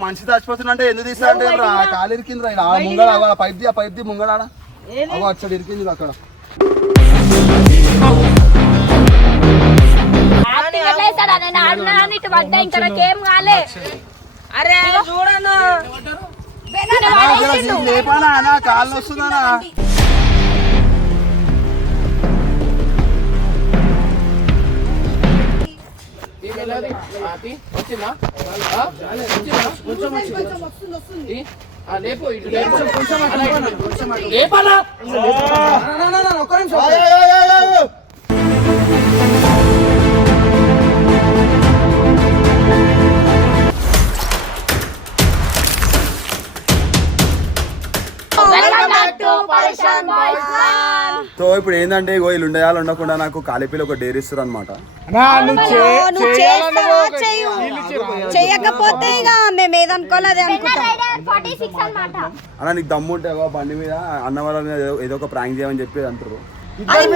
మనిషి చచ్చిపోతున్నా అంటే ఎందుకు తీస్తా అంటే కాలు ఇరికింది ముంగడ పైప్ ది ఆ పైప్ ది ముంగడ ఆడ. అగో అక్కడ ఇరికింది అక్కడ. యాక్టింగ్ ఎట్లా వేస్తాడా? నేను జర పడేసిండు. దీన్ని లేపానా అన్న కాళ్ళు వస్తుందనా ఆయ్, ఆయ్, ఆయ్, ఆయ్, ఆయ్. Welcome back to Parishan Boys Vlog. So ఇప్పుడు ఏంటంటే ఇగో వీళ్ళు ఉండయాలు ఉండకుండా నాకు కాలిపీలు ఒక డేర్ ఇస్తారు అనమాట నువ్వు చేస్తావా? చెయ్యు. చెయ్యకపోతే ఇక మేము ఏదనుకోవాలి అదే అనుకుంటాం. అన్న నీకు దమ్ము ఉంటే ఇగో బండి మీద అన్న వాళ్ళ మీద ఏదో- ఏదో ఒక ప్రాంక్ చేయమని చెప్పి అంటారు. అది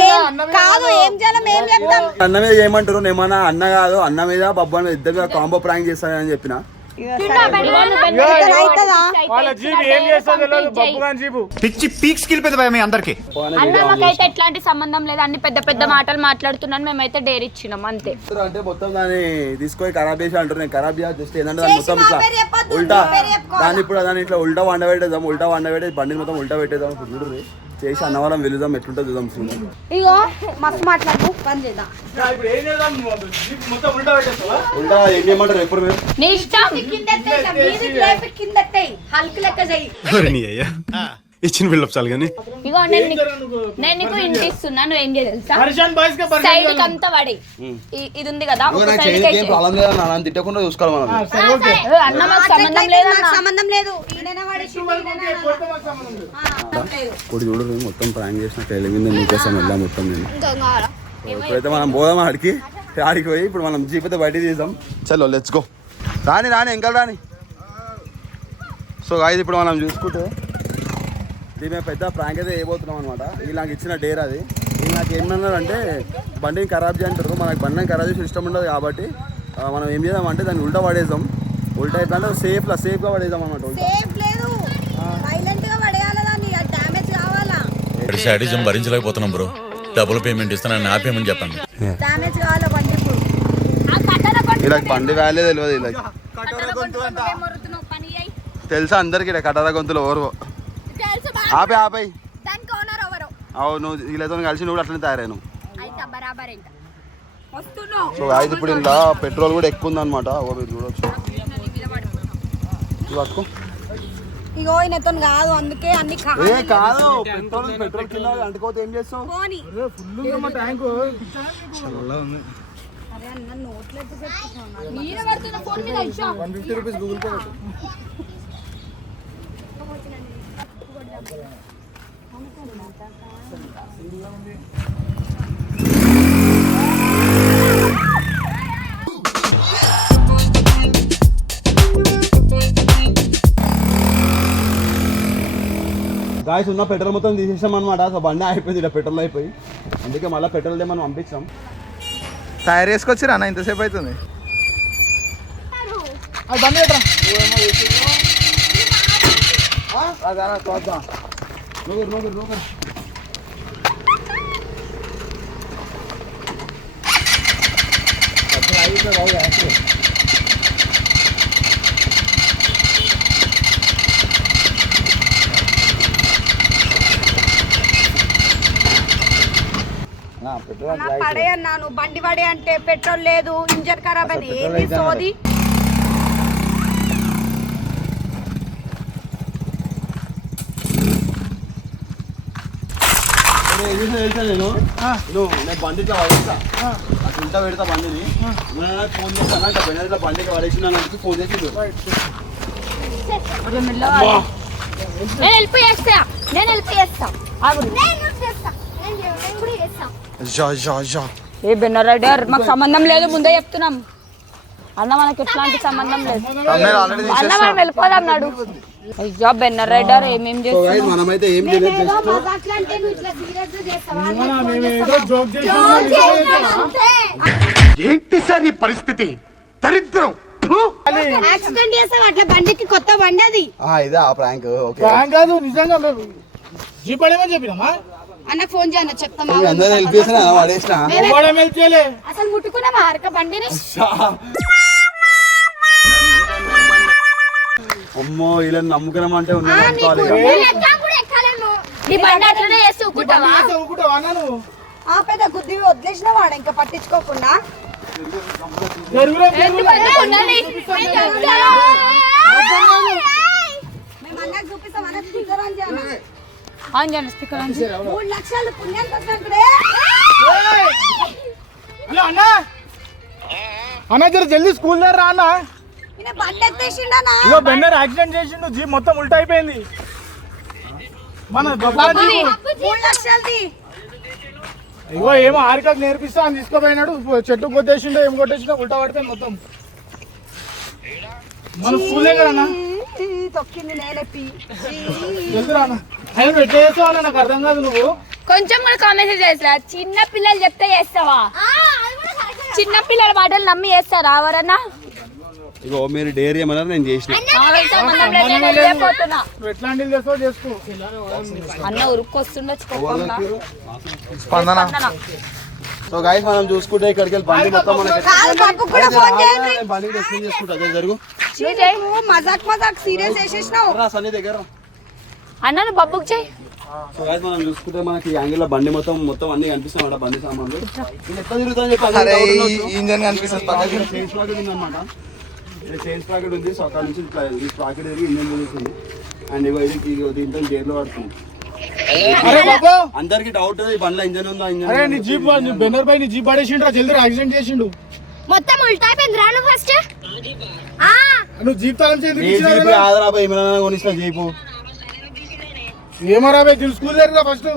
కాదు ఏం చేయాలో మేము చెప్తాం. అన్న మీద చేయమంటారు నేమన్నా అన్న కాదు అన్న మీద బబ్బా మీద ఇద్దరు మీద కాంబో ప్రాంక్ చేస్తానని చెప్పిన. వాళ్ళ జీబు ఏం చేస్తుందో తెలియదు బబ్బు గాని జీబు. పిచ్చి పీక్స్ కిలిపోతుంది మీ అందరికి. అన్న మాకైతే ఎట్లాంటి సంబంధం లేదు. అన్ని పెద్ద పెద్ద మాటలు మాట్లాడుతున్నాను. మేమైతే డేర్ ఇచ్చినాం అంతే. అంటే మొత్తం దాన్ని తీసుకొని ఖరాబ్ చేసి అంటారు నేను ఖరాబ్ చేయాలి జస్ట్ ఏంటంటే దాన్ని చేసి మొత్తం ఇట్లా ఉల్టా? దాన్ని ఇప్పుడు దాన్ని ఇట్లా ఉల్టా వండ పెట్టేద్దాం ఉల్టా వండ పెట్టేది బండిని మొత్తం ఉల్టా పెట్టేద్దాం ఇప్పుడు చూడు చేసి అన్నవరం వెళుదాం ఎట్లుంటో చూద్దాం చూద్దాం ఇగో మస్తు మాట్లాడు పని చేద్దాం. ఇప్పుడు ఏం చేయమంటారు? ఎప్పుడు మీరు? నీ ఇష్టం కింద. హల్క్ లెక్క చెయ్యి. ఇచ్చిన బిల్డప్ చాలు కానీ. ఇగో నేను నీకు- నేను నీకు ఇంటి ఇస్తున్నా నువ్వు ఏం చేయాలి సైడ్ అంతా పడి ఈ- ఇది ఉంది కదా ఒక నాకు సైడ్ చేయడానికి ఏం ప్రాబ్లం లేదు అన్న నన్ను తిట్టకుండా చూసుకోవాలి మనం అన్న మాకు సంబంధం లేదు నాకు సంబంధం లేదు. ఈయననే ఈయననే. ఇప్పుడు చూడు మొత్తం ప్రాంక్ చేసిన టైలింగ్ మీద నీకోసం వెళ్ళాం మొత్తం నేను. ఇప్పుడైతే మనం పోదాం ఆడికి? ఆడికి పోయి ఇప్పుడు మనం జీప్ అయితే బయటికి తీద్దాం. చలో లెట్స్ గో రాని రాని ఇంకా రాని. సో గాయది ఇప్పుడు మనం చూసుకుంటే దీని మీద పెద్ద ప్రాంక్ అయితే వేయబోతున్నాం అనమాట వీళ్ళు నాకు ఇచ్చిన డేర్ అది. వీళ్ళు నాకు ఏమన్నారు అంటే బండిని ఖరాబ్ చేయంటారు మనకి బండిని ఖరాబ్ చేసి ఇష్టం ఉండదు కాబట్టి మనం ఏం చేద్దాం అంటే దాన్ని ఉల్టా పడేద్దాం. ఉల్టా ఎట్లా అంటే సేఫ్లా సేఫ్గా పడేద్దాం అనమాట ఉల్టా. సేఫ్ లేదు. వైలెంట్గా పడేయాలి దాన్ని. డ్యామేజ్ కావాలా? శాడిజం భరించలేకపోతున్నాం బ్రో. డబుల్ పేమెంట్ ఇస్తానని ఆపేయమని చెప్పండి. డ్యామేజ్ కావాలా బండి వీళ్ళకి వాల్యూ తెలియదు వీళ్ళకి. అయ్యి తెలుసా అందరికి కటారా గొంతులు బాగా. ఆపే ఆపే. దానికి ఓనర్ ఎవరు? అవు నువ్వు వీళ్ళతో కలిసి నువ్వు అట్లనే తయారైను ఇంకా. సో అయితే ఇప్పుడు ఇంట్లో పెట్రోల్ కూడా ఎక్కువ ఉందన్నమాట. ఓ మీరు చూడొచ్చు. పట్టుకో ఇగో ఈయనతో కాదు అందుకే అన్ని ఏ కాదు పెట్రోల్ పెట్రోల్ కింద అంటుకోతే ఏం చేస్తావు? పోనీ. ట్యాంకు అరే అన్న నోట్లో ఎత్తు పెట్టుకుంటున్నావు. మీరే పడుతున్న ఫోన్ మీద ఇష్టం one fifty rupees Google Pay guys ఉన్న పెట్రోల్ మొత్తం తీసేసాం అనమాట సో బండి అయిపోయింది ఇలా పెట్రోల్ అయిపోయి. అందుకే మళ్ళీ పెట్రోల్ దే మనం పంపించాం. తయారు చేసుకొచ్చిరా అన్న? ఇంతసేపు అవుతుంది. నూగురు నూగురు నూగురు అన్న పడే అన్నా నువ్వు బండి పడే అంటే పెట్రోల్ లేదు ఇంజన్ ఖరాబ్ అది ఏంది సోది నేను నువ్వు నేను? బండి ఇట్లా పడేస్తా అట్లా ఇంట పెడతా బండిని. నేను ఫోన్ చేస్తాను బండి ఇట్లా బండికి పడేసిన ఫోన్ చేసి ఏ మాకు సంబంధం లేదు ముందే చెప్తున్నాం. అన్న మనకి ఎట్లాంటి సంబంధం లేదు. అన్న మనం వెళ్ళిపోదాం నాడు. అయ్యో బెన్నర్ రైడర్ ఏమేం సో గైస్ మనమైతే ఏం చేయలేదు జస్ట్ అట్లంటే నువ్వు ఇట్లా సీరియస్ చేస్తావా? మేము ఏదో జోక్ చేసాం ఏంటి సార్ ఈ పరిస్థితి? దరిద్రం. యాక్సిడెంట్ చేస్తావు? అట్లా బండికి కొత్త బండి అది? ఆ, ఇదే ఆ ప్రాంక్ ఓకే. ప్రాంక్ కాదు నిజంగా మేము జీప్ పడేమని చెప్పినామా? అన్న ఫోన్ చేయన్న చెప్తామా అందరూ హెల్ప్ చేసిన పడేసిన పోవడం వెళ్తేలే అసలు ముట్టుకున్నామా? హరక బండిని? అమ్మో వీళ్ళని నమ్ముకున్నాం అంటే ఉన్నాం అనుకోవాలి ఇక. నీ బండి అట్లనే చేసి ఊకుంటావా చదువుకుంటావా అన్న నువ్వు ఆ పెద్ద గుద్ది వదిలేసిన వాడు ఇంకా పట్టించుకోకుండా. అన్న స్పీకర్ ఆన్ చేయన్న ఆన్ చేయండి స్పీకర్ ఆన్ చేయండి. మూడు లక్షలు పుణ్యం కొట్టినప్పుడే హలో అన్న. అన్న జర జల్దీ స్కూల్ దగ్గర రా అన్న. ఇగో బెన్నర్ యాక్సిడెంట్ చేసిండు జీప్ మొత్తం ఉల్టా అయిపోయింది. మన ఇగో. ఏమో ఆరికకు నేర్పిస్తా అని తీసుకుపోయినాడు చెట్టు కొట్టేసిండో ఏం కొట్టేసిండో ఉల్టా పడిపోయింది మొత్తం. మన స్కూల్ తొక్కింది నేలెప్పి చేస్తావు అన్న. నాకు అర్థం కాదు నువ్వు. కొంచెం కూడా కామెంట్ చేస్తా చిన్న పిల్లలు చెప్తే చేస్తావా? చిన్న పిల్లల మాటలు నమ్మి చేస్తారా ఎవరన్నా? ఇగో మీరు డైరీ ఏమన్నారు నేను చేసిన అన్న ఉరుక్కొస్తుండొచ్చు. స్పందన సో గైస్ మనం చూసుకుంటే ఇక్కడికి వెళ్ళి బండి మొత్తం మనకి ఎక్స్ప్లెయిన్ చేసుకుంటా అదే జరుగు మజాక్ మజాక్ సీరియస్ చేసేసినావు రా సన్నీ దగ్గర రా. అన్న నువ్వు బబ్బుకి చేయి సో గైస్ మనం చూసుకుంటే మనకి యాంగిల్లో బండి మొత్తం మొత్తం అన్ని కనిపిస్తున్నాయి అన్నమాట బండి సామాన్లు. ఇంజన్ కనిపిస్తుంది చైన్ స్ప్రాకెట్ ఉంది అనమాట ఇక్కడ చైన్ స్ప్రాకెట్ ఉంది. సో అక్కడ నుంచి ఈ స్ప్రాకెట్ తిరిగి ఇంజన్ తిరుగుతుంది అండ్ ఇగో దీంతో గేర్లో పడుతుంది. అందరికి డౌట్ ఈ బండ్లో ఇంజన్ ఉందా ఇంజన్ నీ జీప్ నీ బెన్నర్ పై నీ జీప్ పడేసిండ్రా జల్దీ యాక్సిడెంట్ చేసిండు. మొత్తం ఉల్టా అయిపోయింది రాను ఫస్ట్ నువ్వు జీప్ తాళం చేసి ఏమైనా కొనిసిన జీపు ఏమరా బై దీని స్కూల్ దగ్గర ఫస్ట్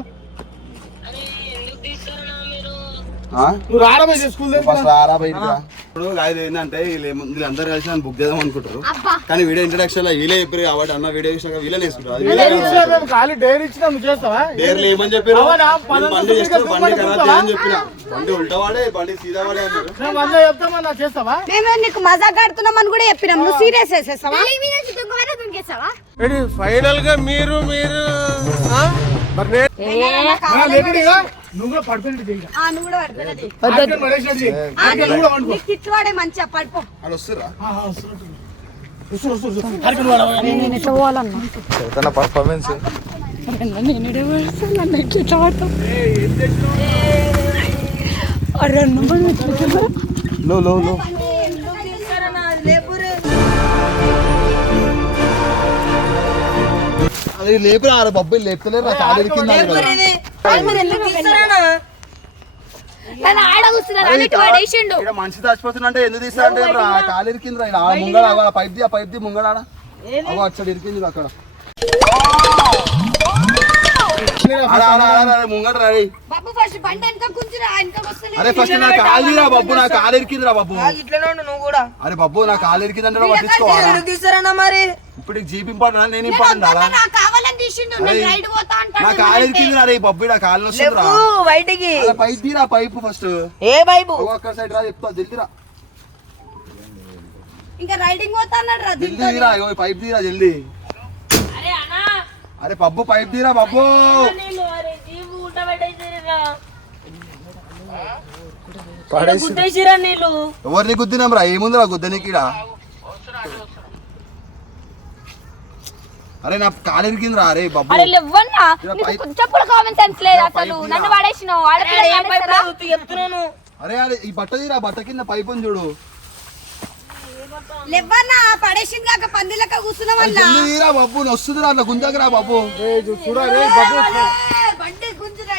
నువ్వు రారా బై స్కూల్ దగ్గర ఫస్ట్ ఇట్లా ఇప్పుడు గాయలు ఏంటంటే వీళ్ళు వీళ్ళందరూ కలిసి నన్ను బుక్ చేద్దాం అనుకుంటారు. కానీ వీడియో ఇంట్రడక్షన్లో వీళ్ళే చెప్పారు కాబట్టి అన్న వీడియో ఇచ్చినాక వీళ్ళే వేసుకుంటారు అది డైరీ చేస్తావా? ఏమని చెప్పారు? బండి చేస్తే బండి చేయని చెప్పిన. బండి బండి సీదా వాడే అన్నారు. మేము వంద చెప్తామన్నా చేస్తావా? మేము నీకు మజాక్ ఆడుతున్నాం అని కూడా చెప్పినాం. నువ్వు సీరియస్ చేసేస్తావా? ఫైనల్గా మీరు మీరు నువ్వు కూడా. ఆ, నువ్వు కూడా పడేసినట్టు కూడా వాడే మంచిగా పడిపో అది వస్తురా ఆ, ఆ, వస్తున్నట్టు. వస్తు, వస్తు, వస్తు. ఆడికి నువ్వు పడవా. తన పర్ఫార్మెన్స్లో లో లో. అది లేపురా ఆడ బొబ్బలు లేపుతలేరు కాలు ఇరికింది మనిషి చచ్చిపోతుందంటే ఎందుకు తీస్తారంటే కాలు ఇరికింది. ముంగడ పైప్ ది ఆ పైప్ ది ముంగడ ఆడ అగో అటు సైడ్ ఇరికింది అక్కడ. రేయ్. బాబు ఫస్ట్ బండి వెనక కూర్చురా వెనక వస్తలేదు అరే ఫస్ట్ నా కాలు రా బబ్బు నా కాలు ఇట్లనే ఉండు నువ్వు కూడా. అరే బబ్బు నా కాలు పట్టించుకోవాలా? ఎందుకు తీసారన్నా మరి? ఇప్పుడు జీప్ ఇంపార్టెంట్ నేను ఇంపార్టెంట్ అలా నాకు కావాలని తీసిండు నేను రైడ్ పోతా నా అంటాడు కాలు ఇరికింది రా నా కాలు బయటికి. పైప్ తీరా పైప్ ఫస్ట్ ఏ బైబు ఒక్క సైడ్ రా చెప్తా ఇంకా రైడింగ్ పోతా అన్నాడు రా ఈ పైప్ తీరా జల్దీ. అరే బబ్బు పైప్ తీరా నీళ్ళు? ఎవరిని గుద్దినాం రా? ఏముంది రా గుద్దనికి ఈడ? అరే నా కాలు ఇరికింది రా అరే బబ్బు. అరే నీకు కామన్ సెన్స్ లేదు అసలు. నన్ను చెప్తున్నాను. అరే అరే ఈ బట్ట తీరా బట్ట కింద పైప్ ఉంది చూడు. లేవన్నా పడేసింది కాక పందిలక కూర్చున్నాం తీరా బబ్బు వస్తుంది రా గుంజకు ఏ, బండి గుంజురా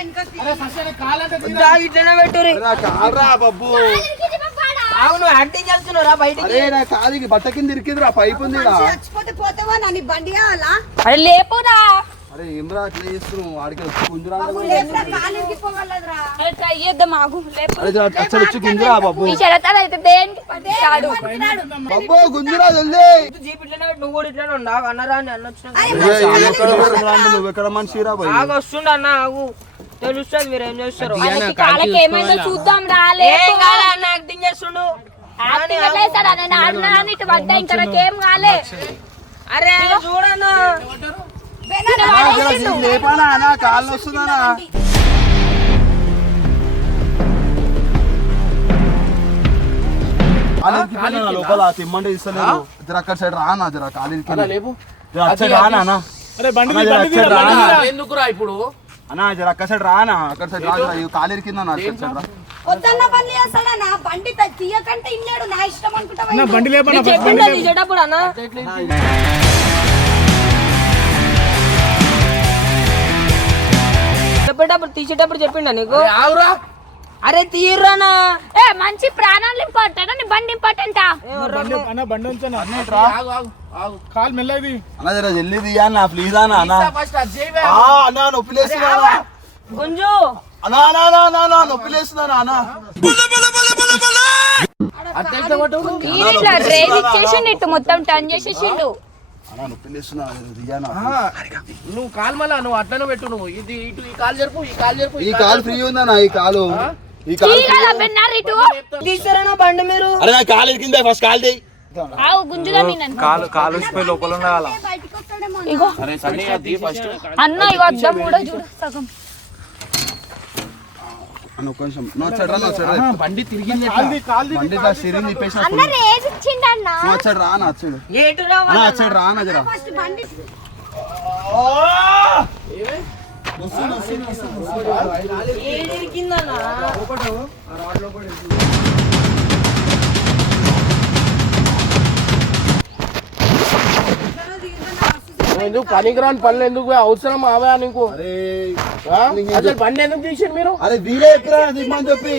అవును యాక్టింగ్ చేస్తున్నారా బయటికి. అరే నా కాలు బట్ట కింద ఇరికింది రా పైప్ ఉంది రా చచ్చిపోతే పోతావా నా నీ బండి కావాలా? అరే లేపురా. అరే ఏమ్రా అట్లా చేస్తున్నావు ఆడికి వచ్చి గుంజురా ట్రై చేద్దాం ఆగు వచ్చి గుంజురా బాబు. ఈ షరతాలు అయితే దేనికి పనికిరాడు బాబు గుంజురా జల్దీ. జీప్ ఇట్లనే పెట్టి నువ్వు కూడా ఇట్లనే ఉండు. ఆగు, అన్నరా అని అన్న నువ్వు ఎక్కడ ఆగు వస్తుండ అన్న ఆగు. తెలుస్తుంది మీరు ఏం చేస్తారు. కాళ్ళకి ఏమైందో చూద్దాం రాలే అన్న యాక్టింగ్ చేస్తుండు. యాక్టింగ్ ఎట్లా వేస్తాడు నేను ఆడినా ఇటు పడ్డా ఇంకా నాకేం కాలే. అరే చూడన్నా. లేపానా? కాళ్ళు వస్తుందనా లోపల తిమ్మంటే ఇస్తలేదు జర అక్కడ సైడ్ రానా జర కాలు లేపు. జర అక్కడ రానా. ఎందుకురా ఇప్పుడు? అన్న జర అక్కడ సైడ్ రానా అక్కడ సైడ్ రా జర, ఈ కాలు ఇరికిందన్న అక్కడ సైడ్ రా. వద్దన్న పని చేస్తాడన్నా బండి త- తీయకంటే ఇన్నాడు నా ఇష్టం అనుకుంటా బండి లేపన్నా ఫస్ట్ బండి చెప్పిండు లేపు. తీసేటప్పుడు అన్న. చెప్పేటప్పుడు తీసేటప్పుడు చెప్పిండా నీకు? అరే తీయరానా? ఏ మంచి ప్రాణాలు ఇంపార్టెంట్? నీ బండి ఇంపార్టెంటా? బండి అన్న బండి ఉంచాను ఆగు ఆగు ఆగు. కాలు మెల్లది. అన్న జర జల్దీ తీయా అన్న ప్లీజ్ అన్న అన్న. నొప్పి లేస్తున్నా. గుంజు. అన్న అన్న అన్న అన్న, అన్న నొప్పి లేస్తున్నా అన్న. అట్లా పట్టు ఈయన ఇట్లా డ్రైవ్ ఇచ్చేసిండు ఇటు మొత్తం టర్న్ చేసేసిండు. నొప్పి లేస్తున్నా నువ్వు కాలు మళ్ళా నువ్వు అట్లనే పెట్టు నువ్వు. ఇది ఇటు ఈ కాలు జరుపు ఈ కాలు జరుపు ఈ కాలు ఫ్రీ ఉందన్న ఈ కాలు? ఈ కాలు తీసారనా బండి మీరు? అరే నా కాలు ఇరికిందే ఫస్ట్ కాలు లోపల ఫస్ట్ అన్న ఇగో అద్దం కూడా చూడు సగం. అన్న నిమిషం. నా చెడ్రా నా చెడ్రా బండి తిరిగింది కాల్ది కాల్ది బండి ఇట్లా సిరింగ్ తిప్పేసిన అన్న రేజ్ ఇచ్చిండన్న. నా అచ్చాడు రా నా అచ్చాడు ఏటు నా రా నా జర ఫస్ట్ బండి. ఏడిరికిందన్నా ఎందుకు? పనికిరాని పనులు ఎందుకు? అవసరం అవా నీకు? అసలు బండి ఎందుకు తీసిండు మీరు? అరే ఎక్కరా దిమ్మని చెప్పి?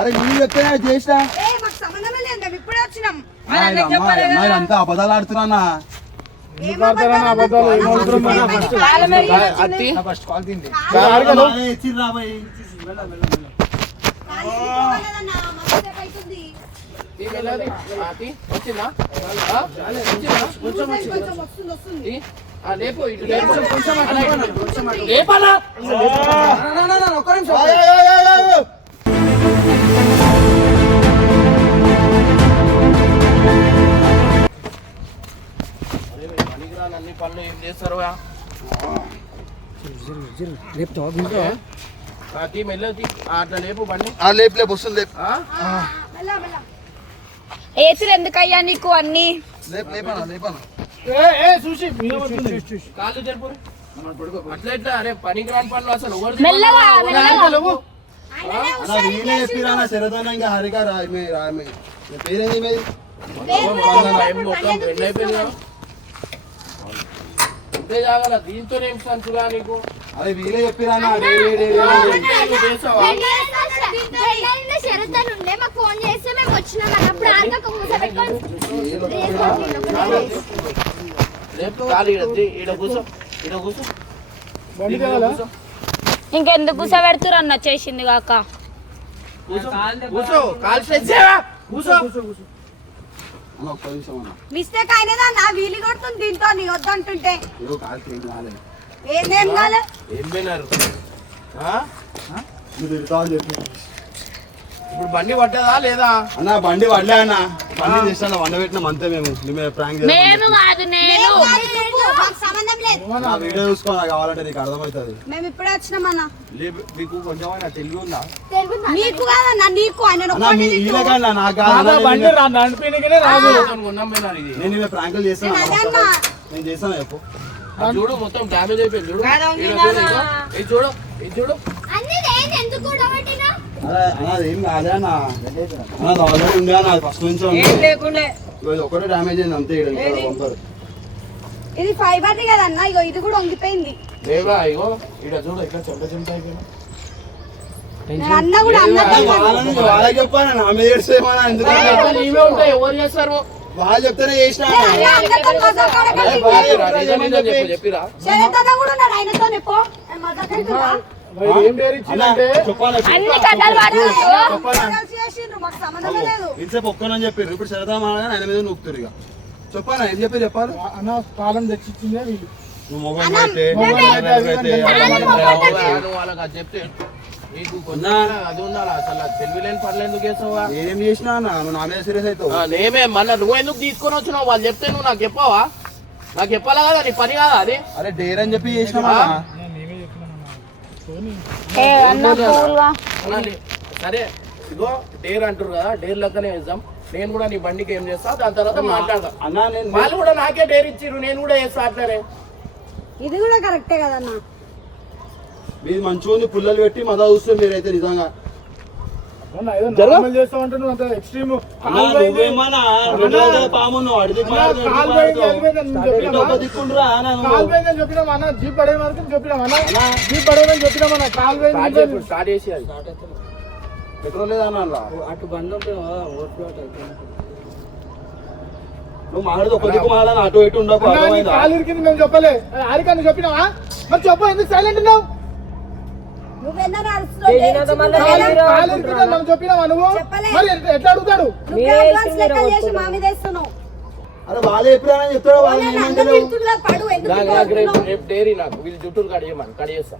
అరే వీళ్ళు ఎక్కడా చేసినా? అంతా అబద్ధాలు ఆడుతున్నా అబద్ధాలు? ఈ వెళ్ళాలి. అత్తి వచ్చిందా ఆ? వచ్చిందా? కొంచెం వచ్చిందా? కొంచెం వస్తుంది వస్తుంది ఈ? ఆ, లేపు ఇటు లేపు అలా ఇటు లేపు. లేపనా పనికిరాని అన్ని పనులు ఏం చేస్తారు అతి మెల్లది అట్లా లేపు బండి లేపు లేపు వస్తుంది లేపు ఆ? మెల్ల మెల్ల ఏతులు ఎందుకయ్యా నీకు అన్ని? మెల్లగా? మెల్లగా. దీంతో ఏం సంచుగా నీకు? అరే వీలే చెప్పిరా నా డే డే డే డే డే. నువ్వు చేసావా? శరత్ ఉండే మాకు ఫోన్ చేస్తే మేము వచ్చినాం అన్నప్పుడు ఇంకెందుకు కూసబెడుతురు అన్న చేసింది కాక. మిస్టేక్ అయినదన్నా వీలు కొడుతుంది దీంతో నీ వద్దంటుంటే. కాలు ఏం కాలేదు ఏందేం కాలే? ఏం పోయినారు? ఆ? నువ్వు తిడతావు అని చెప్పి ఇప్పుడు బండి పట్టదా లేదా? అన్న బండి వడ్లే అన్న. బండి చేస్తాను వండ పెట్టినాం అంతే మేము. మేము ప్రాంక్ మేము కాదు నేను. మాకు సంబంధం లేదు. నా వీడియో చూసుకో నాకు కావాలంటే నీకు అర్థమవుతుంది. మేము ఇప్పుడే మీకు ఉందా? కాదన్నా నీకు ఆయన నాకు కాదు బండి నేను- నడిపినకనే రాదు. ప్రాంకులు చేస్తాను నేను చేస్తాను చెప్పు. చూడు మొత్తం డ్యామేజ్ అయిపోయింది చూడు. ఇది చూడు ఇది చూడు. ఒకటే అయింది అంతే ఫైబర్ది కదన్నా ఇగో ఇది కూడా వంగిపోయింది. లేవా ఇగో. ఈడ చూడు ఇక్కడ చెంట చెంట అయిపోయినా. నేను అన్న కూడా అన్న వాళ్ళని వాళ్ళకి చెప్పాను ఎందుకంటే ఎవరు చేస్తారు? వాళ్ళు చెప్తేనే చేసిన. ఇంతసేపు ఒక్కనని చెప్పారు ఇప్పుడు సరదా మాడగానే ఆయన మీద నూపుతారు ఇక. చెప్పాలా ఏం చెప్పి చెప్పాలి? అన్న కాలం తెచ్చిచ్చిందే వీళ్ళు. నువ్వు మొగం అయితే నువ్వు వాళ్ళకి అది చెప్తే నేనేం చేసినా అన్న నువ్వు నా మీద సీరియస్ అవుతావు. నేమే మళ్ళీ నువ్వు ఎందుకు తీసుకొని వచ్చినావు? వాళ్ళు చెప్తే నువ్వు నాకు చెప్పావా? నాకు చెప్పాలా కదా? నీ పని కాదా అది? అరే డేర్ అని చెప్పి చేసినా ఏ. సరే ఇగో డేర్ అంటారు కదా డేర్ లెక్కనే వేద్దాం నేను కూడా నీ బండికి ఏం చేస్తా? దాని తర్వాత మాట్లాడదాం. అన్న నేను వాళ్ళు కూడా నాకే డేర్ ఇచ్చిర్రు నేను కూడా చేస్తా అట్లనే. ఇది కూడా కరెక్టే కదన్నా? మీది మంచిగా ఉంది పుల్లలు పెట్టి మదా చూస్తే మీరైతే నిజంగా. జీప్ పడే వరకు జీప్ పడేమని కాల్ స్టార్ట్ చేసి పెట్రోల్ అటు బండి ఉంటుంది ఓవర్ఫ్లో నువ్వు మాట్లాడు ఒక దిక్కు మాట్లాడు అటు ఇటు ఉండకు కాలు ఇరికింది మేము చెప్పలే. హారిక నువ్వు చెప్పినావా? మరి చెప్పు ఎందుకు సైలెంట్ ఉన్నావు? ఎట్లా- అడుగుతాడు. అరే వాళ్ళు ఎప్పుడైనా వాళ్ళు రేపు డైరీ నాకు. వీళ్ళు జుట్టులు కట్ చేయమని కట్ చేస్తా.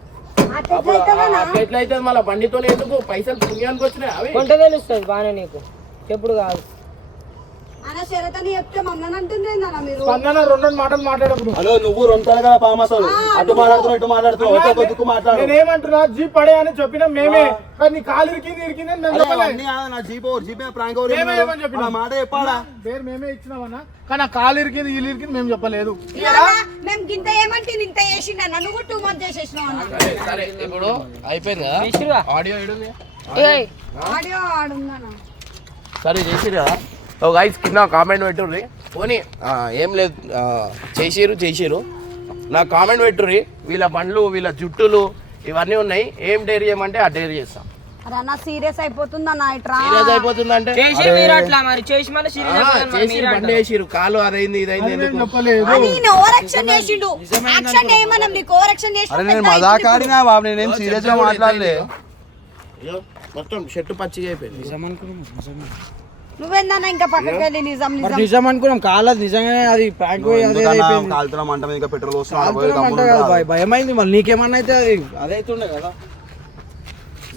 ఎట్లయితే మళ్ళీ బండితో ఎందుకు? పైసలు పుణ్యానికి వచ్చినాయి అవి? కొంట తెలుస్తుంది బాగానే నీకు. చెప్పుడు కాదు. అన్న శరత్ అని చెప్తే మమ్మల్ని అంటుంది ఏందన్నా మీరు? స్పందన రెండు మాటలు మాట్లాడప్పుడు హలో నువ్వు అటు మాట్లాడుతున్నావు ఇటు మాట్లాడుతున్నావు. ఒకే దిక్కు మాట్లాడు. నేనేమంటున్నా జీప్ పడే అని చెప్పినా మేమే. కానీ నీ కాలు ఇరికింది ఇరికింది అని చెప్పలే. నా jeep over jeep prank over మేమే ఏమని చెప్పినాం? మాట చెప్పాడా? పేరు మేమే ఇచ్చినామన్నా కానీ ఆ కాలు ఇరికింది వీళ్ళు ఇరికింది మేము చెప్పలేదు. మేము గింత ఏమంటే ఇంత చేసిండ నువ్వు టూ మంత్ చేసేసినావు అన్న. సరే సరే ఇప్పుడు అయిపోయింది? కదా? ఆడియో ఆడియో ఆడుందన్న. సరే చేసిరు ఓ గైస్ కింద కామెంట్ పెట్టుర్రి. పోనీ ఆ, ఏం లేదు చేసిరు చేసిరు నా కామెంట్ పెట్టుర్రి వీళ్ళ బండ్లు వీళ్ళ జుట్టులు ఇవన్నీ ఉన్నాయి. ఏం డైరీ చేయమంటే ఆ డైరీ చేస్తాం. అన్న సీరియస్ అయిపోతుందన్న ఇట్రా? సీరియస్ అయిపోతుందంటే? చేసి మీరు అట్లా మరి చేసి మళ్ళీ ఆ, సీరియస్ చేసిరు బండి వేసిరు కాలు అదైంది ఇదైంది మేము ఎందుకు? చెప్పలేదు అని ఈయన ఓవర్ యాక్షన్ చేసిండు. యాక్షన్ చేయమనం నీకు ఓవర్ యాక్షన్ చేసి అరే నేను మజాక్ ఆడినా బాబు నేనేం సీరియస్గా మాట్లాడలే. అయ్యో, మొత్తం షర్టు పచ్చిగా అయిపోయింది. నువ్వేందన్న ఇంకా పక్కకి వెళ్ళి నిజం నిజం? నిజం అనుకున్నాం. కాలేదు నిజంగానే అది ప్రాంక్ కాలుతున్నాం అంట ఇంకా పెట్రోల్ భయ- భయమైంది మళ్ళీ నీకేమన్నా అయితే అది అదే అవుతుండే కదా.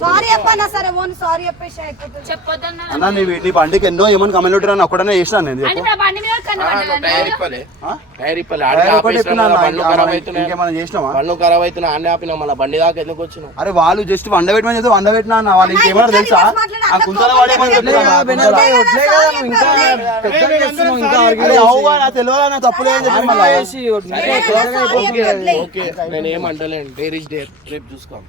సారీ చెప్పన్నా సరే ఓన్ సారీ చెప్పేసి అయిపోతుంది చెప్పొద్దన్న అన్న నీ నీ బండికి ఎన్నో ఏమని కమెంట్ పెట్టినా ఒక్కడనే చేసినా నేను అంటే చెప్పు నా బండి మీద కన్ను ఆ, నువ్వు టైర్ పడ్డదా ఇప్పలే ఆ? టైర్ ఇప్పలే టైర్ ఆడికి ఒకటి ఆపేసినాం ఎత్తున్నా కదా, అన్న, బండ్లు ఇంకా ఖరాబ్ మనం అవుతున్నాయి ఇంకేమైనా చేసినావా బండ్లు ఖరాబ్ అవుతున్నాయి అన్నీ ఆపినా మళ్ళీ బండి దాకా ఎందుకు వచ్చినావు అరే వాళ్ళు జస్ట్ వంద పెట్టమని చెప్తే వంద పెట్టినా అన్న వాళ్ళు ఇంకేమన్నా తెలుసా ఆ కుంతల వాడేమని చెప్తున్నా వడ్లే కదా నువ్వు ఇంకా పెద్దగా చేస్తున్నావు ఇంకా అరే అవుగా నా తెలియదా నా తప్పులే అని చెప్పి మళ్ళీ చేసి వడ్లే. ఓకే నేను ఏం అంటలేను డేర్ ఇస్ డేర్ రేపు చూసుకో